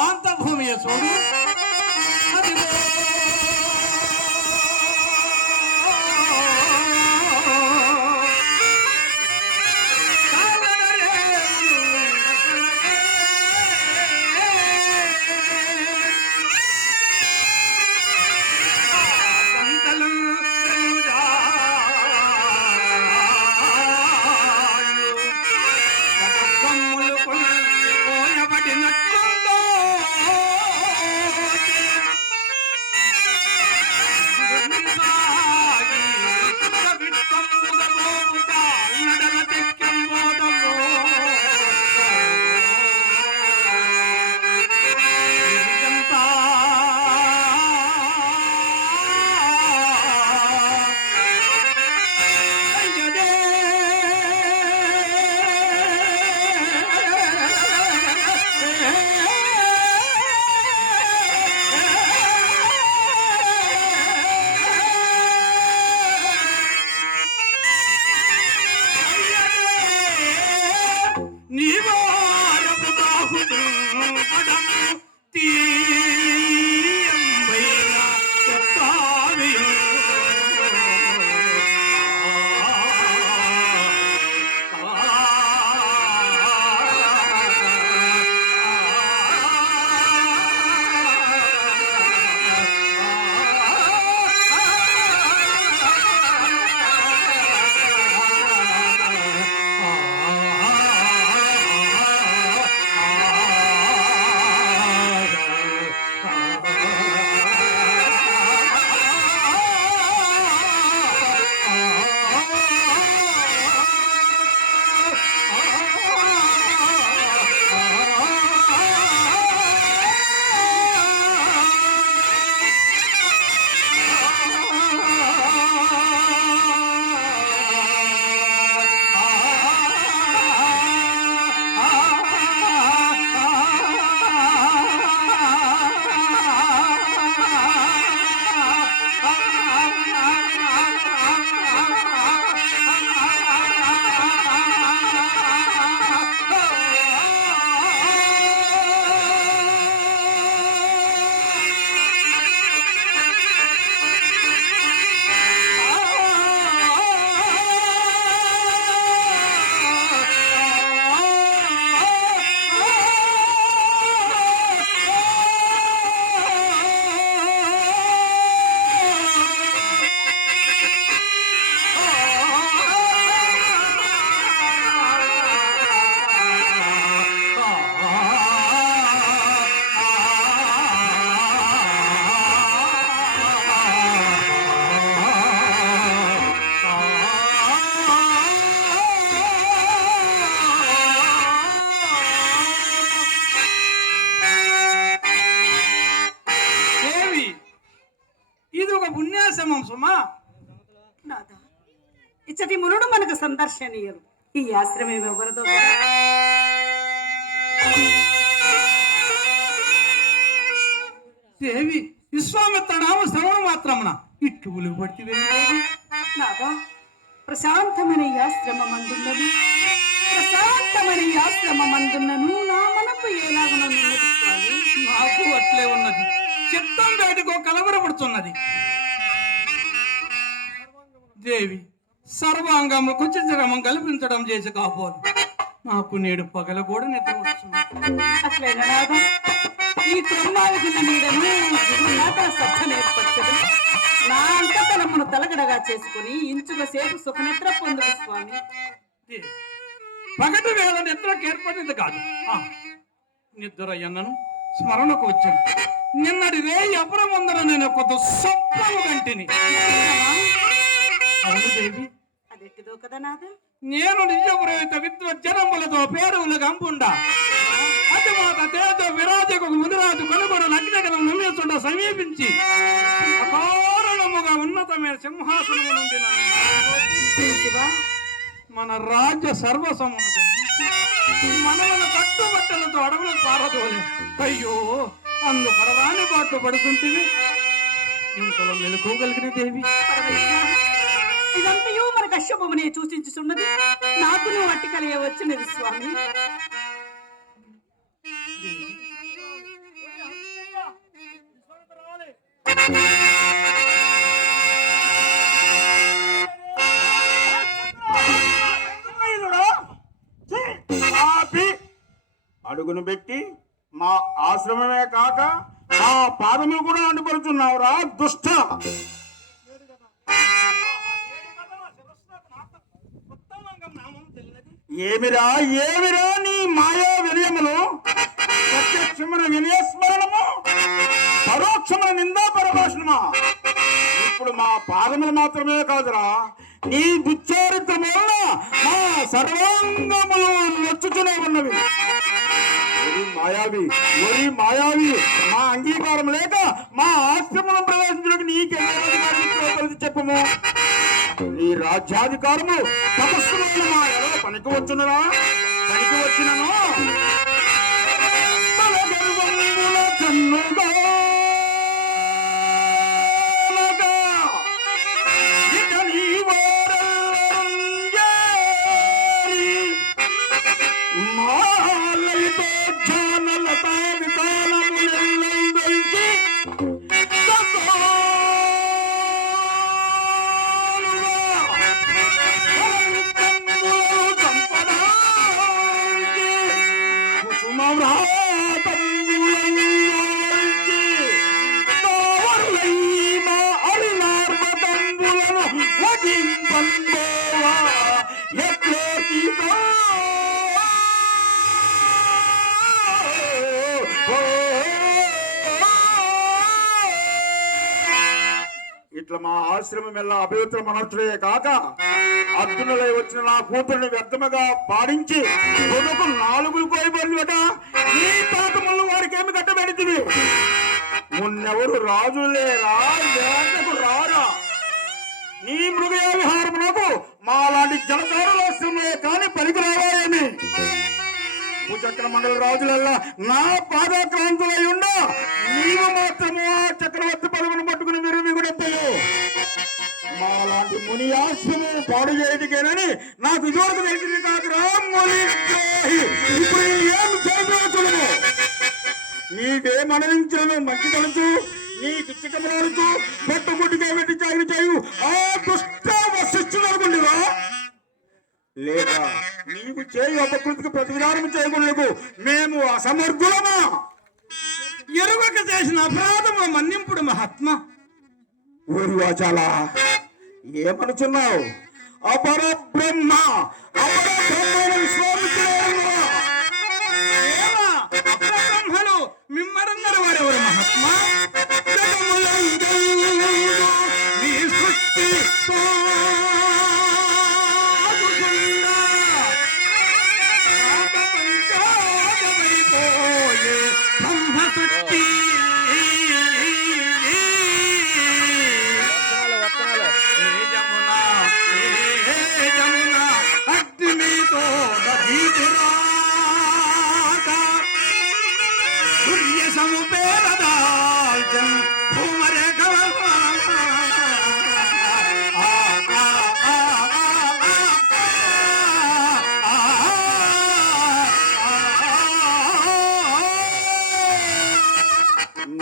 అవాంత భూమి చూడు అదిగో పుణ్యాశ్రమం సుమా. ఇచ్చటి మునుడు మనకు సందర్శనీయులు. ఈ ఆశ్రమం ఎవరిదో దేవి విశ్వామిత్ర నామ శ్రవణ మాత్రమున ఇట్లు ఉలుగుబడితే నాదా ప్రశాంతమైన ఈ ఆశ్రమమందున్నది. ప్రశాంతమైన ఈ ఆశ్రమమందున్నను నా మనకు ఎలాగనో నిలబెట్టుకోవాలి. నాకు అట్లే ఉన్నది. చిత్తం బయటకు కలవరపడుతున్నది. దేవి సర్వాంగము కొంచెం శ్రమం కల్పించడం చేసి కాపోదు. నాకు నేడు పగల కూడా నిద్ర వస్తుంది. అట్లేనా నాదా ఈ బ్రహ్మావికున్న నీడను సత్యం ఏర్పరచదు. నా అంతతనమును తలగడగా చేసుకుని ఇంచుక సేపు సుఖనిద్ర పొందుడు స్వామి. పగటి వేళ నిద్రకు ఏర్పడింది కాదు, నిద్ర ఎన్నను స్మరణకు వచ్చాను. నిన్నటి రే అపరమందర నేను కొత్త సొప్పము కంటిని. అవును దేవి, అదెట్టిదో కదా నాదా. నేను నిజపురోహిత విద్వజ్జనములతో పేరువులు గంపుండా అతి మాత తేజ విరాజకు మునిరాజు కొనుగోడు అగ్నిగణం నమ్మేసుండ సమీపించి అకారణముగా ఉన్నతమైన సింహాసనము నుండి మన రాజ్య సర్వసమును మనలను కట్టుబట్టలతో అడవులకు పారదోలే. అయ్యో అందు పడవాని బాట్లు పడుతుంటివి. ఇంతలో మెలుకోగలిగిన దేవి. ఇదంతయో మన కశ్యపమునే సూచించుచున్నది. నాకు నువ్వు అట్టి కలియవచ్చున్నది స్వామి. అడుగును పెట్టి మా ఆశ్రమమే కాక మా పాదములు కూడా అంటుపడుతున్నావురా దుష్ట. ఏమిరా ఏమిరా నీ మాయా వినయములు? ప్రత్యక్షమైన వినయస్మరణము, పరోక్షమైన నిందా పరభాషణమా? ఇప్పుడు మా పాదములు మాత్రమే కాదురా, నీ దుశ్చారిత్రం వల్ల మా సర్వాంగములు నొచ్చుతూనే ఉన్నవి. ఒరి మాయావి, మా అంగీకారం లేక మా ఆశ్రమం ప్రవేశించడానికి నీకెళ్ళి చెప్పము. నీ రాజ్యాధికారము తపస్సులో మా ఎలా పనికి వచ్చునరా? పనికి వచ్చినను కన్నుగా ఇట్లా మా ఆశ్రమం ఎలా అపవిత్రం అనర్చుడే కాక అర్జునులై వచ్చిన నా కూతుర్ని వ్యర్థముగా పాడించి కొడుకు 4 కోయబడినట. నీ తాతములు వారికి ఏమి కట్టబెడితివి? మున్నెవరు రాజు లేరా? వేటకు రారా? నీ మృగయ విహారమునకు మా లాంటి జలధారుల ఆశ్రమే కాని పనికి రావాలేమి? భూచక్ర మండల రాజులల్లా నా పాదక్రాంతులై ఉండ నీవు మాత్రము ఆ చక్రవర్తి పదవిని పట్టుకుని విరుమిగుడెత్తలు. మా లాంటి ముని ఆశ్రమం పాడు చేయటికేనని నాకు ఇదివరకు తెలిసింది కాదురా ముని ద్రోహి. ఇప్పుడు ఏం చేయబోతున్నావు? నీకేమనరించను మంచి తలుచు, నీకు చిక్కమనరుచు పట్టుబుట్టిగా పెట్టి చాలు చేయు ఆ దుష్ట వశిష్ఠులనుకుంటువా? లేదా నీవు చేయి అపకృతికి ప్రతివిధానం చేయకుండా మేము అసమర్థులమా? ఎరుగక చేసిన అపరాధము మన్నింపుడు మహాత్మ. చాలా ఏమనుచున్నావు? అపరబ్రహ్మ అపరబ్రహ్మలు మిమ్మరందరూ వారెవరు మహాత్మా? నీ సృష్టి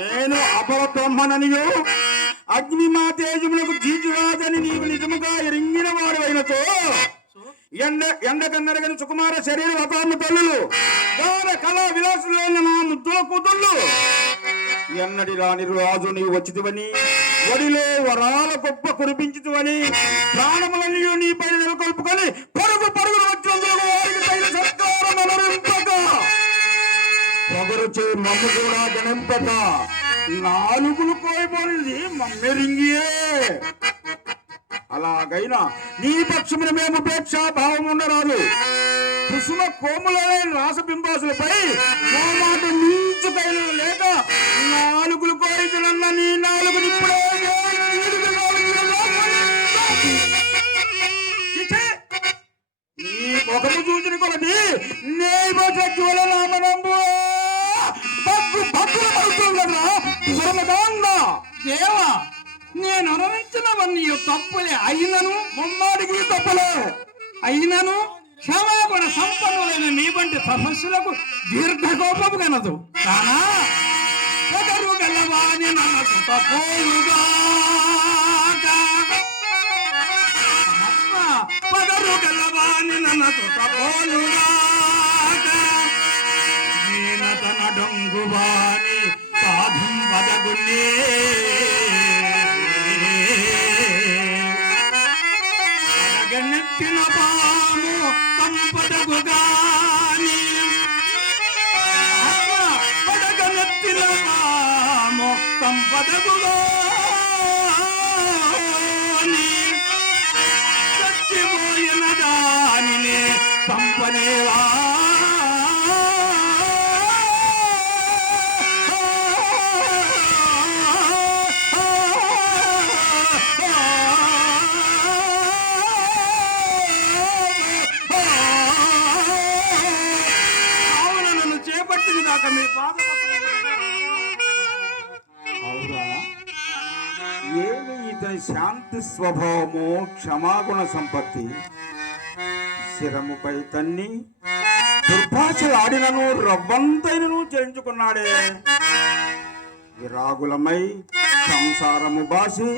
నేను అపరబ్రహ్మననియో అగ్ని మా తేజములకు జీజురాజని నీవు నిజముగా ఎరింగిన వాడు అయినతో ఎండ కన్నరగని సుకుమార శరీర వతాన్ని తల్లులు గాన కళా విలాసులైన నా ముద్దుల కూతుళ్ళు ఎన్నడి రాని రాజు నీవు వచ్చితివని ఒడిలో వరాల గొప్ప కురిపించితివని ప్రాణములని నీ పైన నెలకొల్పుకొని పరుగు పరుగులు వచ్చినందుకు వారికి తగిన సత్కారం అనరింపక పొగరుచే మమ్మ కూడా గణింపక 4 కోయబోనిది మమ్మెరింగియే. అలాగైనా నీ పక్షమున మేము ఉపేక్షా భావం ఉండరాదు. కుసుమ కోములనే రాసబింబాసులపై మాట నీచుకైన లేక 4 కోరికలన్న నీ 4 ఇప్పుడే నీ ముఖము చూసిన కొలది నేమశక్తి వల్ల నామనంబు బగ్గు బగ్గులు పడుతుందరా దుర్మదాంగా. దేవా, నేను అనుభవించినవన్నీ తప్పులే అయినను, ముమ్మాడికి తప్పులే అయినను క్షమాగుణ సంపన్నులైన నీ వంటి తపస్సులకు దీర్ఘకోపము కనదు. కానా పొగరు గలవాణి గెలవాని నన్న సుతపోలుగాక పగరు గెలవాని నన్న సుతపోలుగాక దీనతన డొంగువాని సాధం పదగునే నెత్తిన పాము సంపదగుగాని పడగనెత్తిన పాము సంపదగుగాని చచ్చిపోయిన దానినే సంపనేవా ఏమి ఇతని శాంతి స్వభావము క్షమాగుణ సంపత్తి శిరముపై తన్ని దుర్భాషలు ఆడినను రవ్వంతైనను చేయించుకున్నాడే విరాగులమై సంసారము బాసి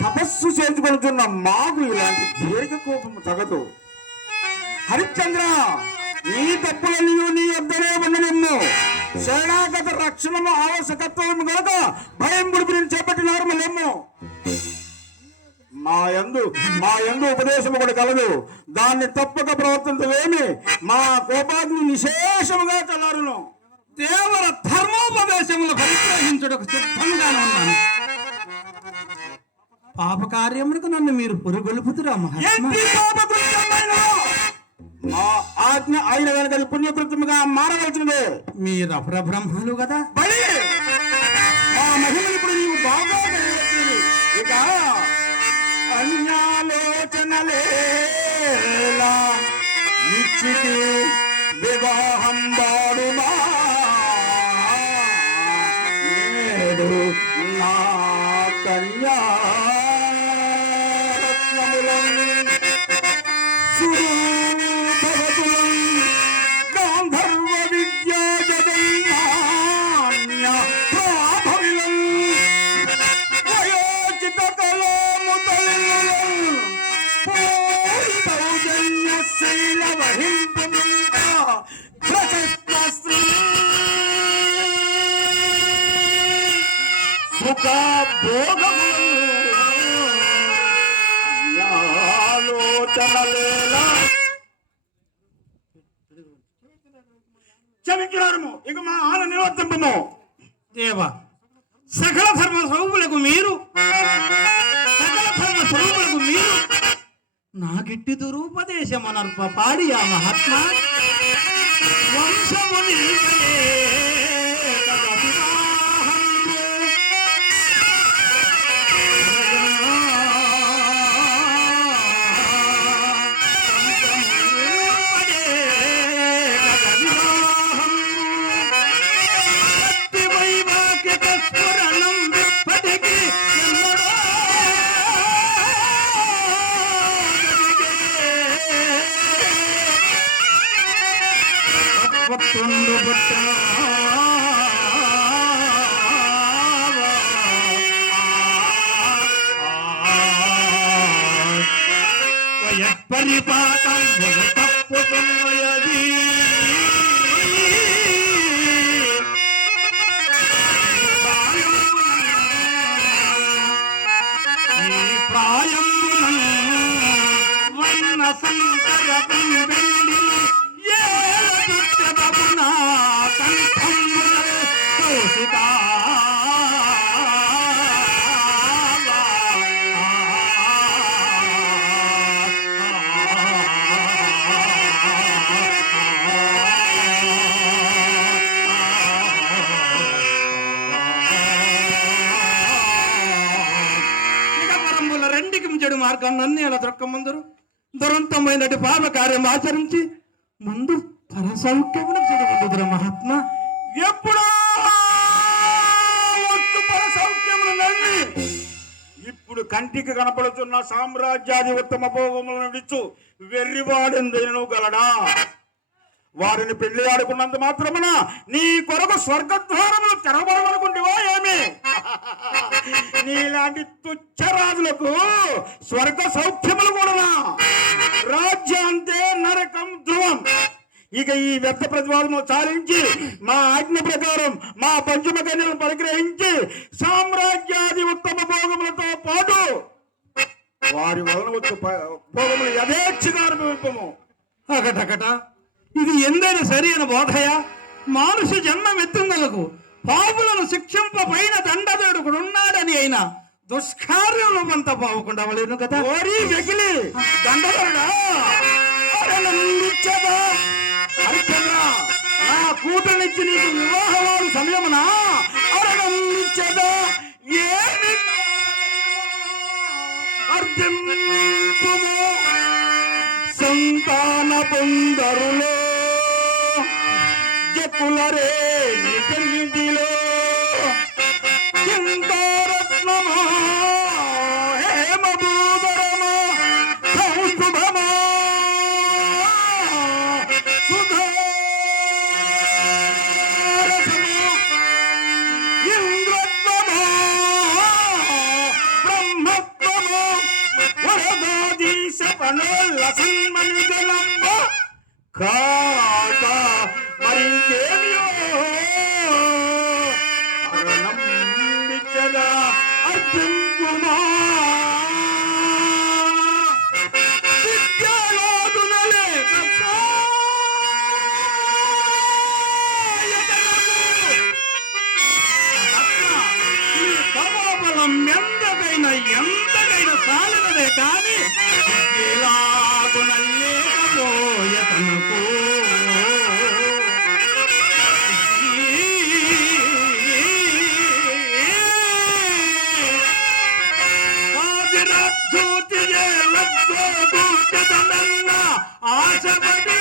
తపస్సు చేయించుకొనుచున్న మాకు ఇలాంటి దీర్ఘ కోపము తగదు. హరిశ్చంద్ర, నీ తప్పులని నీ వద్దనే ఉండనిమ్ము. శరణాగత రక్షణము ఆవశ్యకత్వం కనుక భయం గుడిపి చేపట్టినారు మళ్ళెమ్ము. మా యందు ఉపదేశము కూడా కలదు. దాన్ని తప్పక ప్రవర్తించవేమి మా కోపాగ్ని విశేషముగా చల్లారును. దేవర ధర్మోపదేశములు పరిగ్రహించుటకు సిద్ధంగానే ఉన్నాను. పాప కార్యములకు నన్ను మీరు పురుగొలుపుతురా మహాత్మా? మా ఆజ్ఞ అయిన కనుక పుణ్యకృత్యముగా మారవలసినదే. మీరు అపరబ్రహ్మలు కదా. బలి మా మహిమలు ఇప్పుడు నీవు బాగా తెలియవచ్చింది. ఇక అన్యాలోచనలేలా నిశ్చితి వివాహం వాడుమా నేడు నా కన్యా గాంధర్వ విద్యా జగన్నాన్య ప్రాభవిలం వయోచిత కళాముదలిలం పూర్ణౌజన్య శైల వహింపమింత ప్రశస్త్రీ సుఖ భోగములోచనలేలా క్షమించినారము. ఇక మా ఆన నివర్తింపము. దేవ, సకల ధర్మ స్వరూపులకు మీరు నాకిట్టి దురుపదేశమనర్ప పాడి ఆ మహాత్మా వంశము నిలిపే పరిపాతం తప్పుతున్నది ఈ ప్రాయమున వన్న సంకర వెండి ఏడున కంఠమున కౌశికా చెడు మార్గాన్ని అన్ని అలా దొరకమందరు దురంతమైనటి పాప కార్యం ఆచరించి ముందు పరసౌఖ్యమును చెడు మహాత్మా. ఎప్పుడో పరసౌఖ్యములు నన్ను ఇప్పుడు కంటికి కనపడుతున్న సామ్రాజ్యాది ఉత్తమ భోగములను విచ్చు వెర్రివాడెందైనను గలడా? వారిని పెళ్లి ఆడుకున్నంత మాత్రమున నీ కొరకు స్వర్గద్వారములు తెరవబడమనుకుంటేవా ఏమి? నీలాంటి తుచ్చరాజులకు స్వర్గ సౌఖ్యములు కూడా రాజ్యం అంతే నరకం ధ్రువం. ఇక ఈ వ్యర్థ ప్రతివాదము చాలించి మా ఆజ్ఞ ప్రకారం మా పంచమ కన్యలను పరిగ్రహించి సామ్రాజ్యాది ఉత్తమ భోగములతో పాటు వారి వలన వచ్చే భోగములు యథేచ్ఛగా అనుభవింపము. అకటకట ఇది ఎందైన సరి అయిన బోధయ. మానుష జన్మం ఎత్తుందలకు పాపులను శిక్షింప పైన దండదేడుకుడున్నాడని అయినా దుష్కార్యములు పంత పోవకుండా వలేను కదా. ఓరి వెకిలి దండగరుడా, అరెనందించదా హరిశ్చంద్ర, నా కూతురునిచ్చి నీకు వివాహవాడు సమయమునా అరెనందించదా ఏమి అర్జుము సంతాన పొందరులో జకులరే నిజనిధిలో చింతారత్నమా హేమభూధరమా కౌస్తుభమా సుధారసమా ఇంద్రత్వమా బ్రహ్మత్వమా వరదాదీశ పనోల్లసన్మనిగలంబ కాక మరింకేమియో అరణంబిచ్చగా అర్జున్ కుమార్ విద్యాలోదునలే ఈ తమోబలం ఎంతకైనా సాలినదే కానీ ఇలాగునల్లేకపోయే తనకు ఆశపడి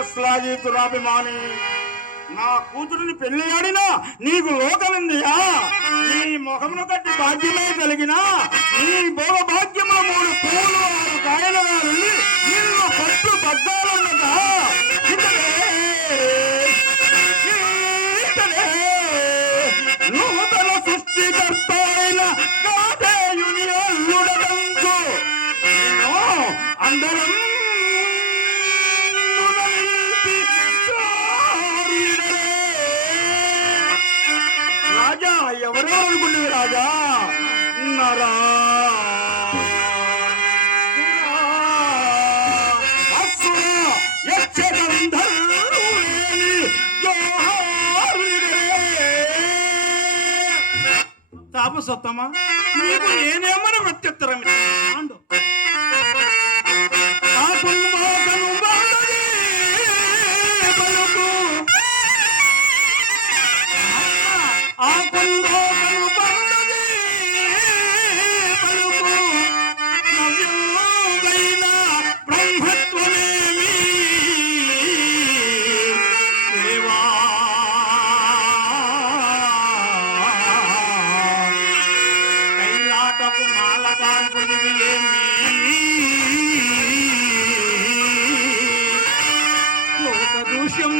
ఆత్మశ్లాఘితురాభిమాని, నా కూతురుని పెళ్లి ఆడినా నీకు లోకలుందియా? నీ ముఖమును కట్టి భాగ్యమే కలిగిన నీ భోగ భాగ్యముల 3 పూలు 6 కాయలుగా వెళ్ళి నిన్ను పట్టు బద్దాలున్నదా నూతన సృష్టికర్త అయిన గాధేయుని అల్లుడగంచు నేను అందరం రాజా ఎవరో అనుకుంటుంది రాజా నరా తాపసోత్తమా, నీకు నేనేమని ప్రత్యుత్తరం ఇస్తాను. దూష్యం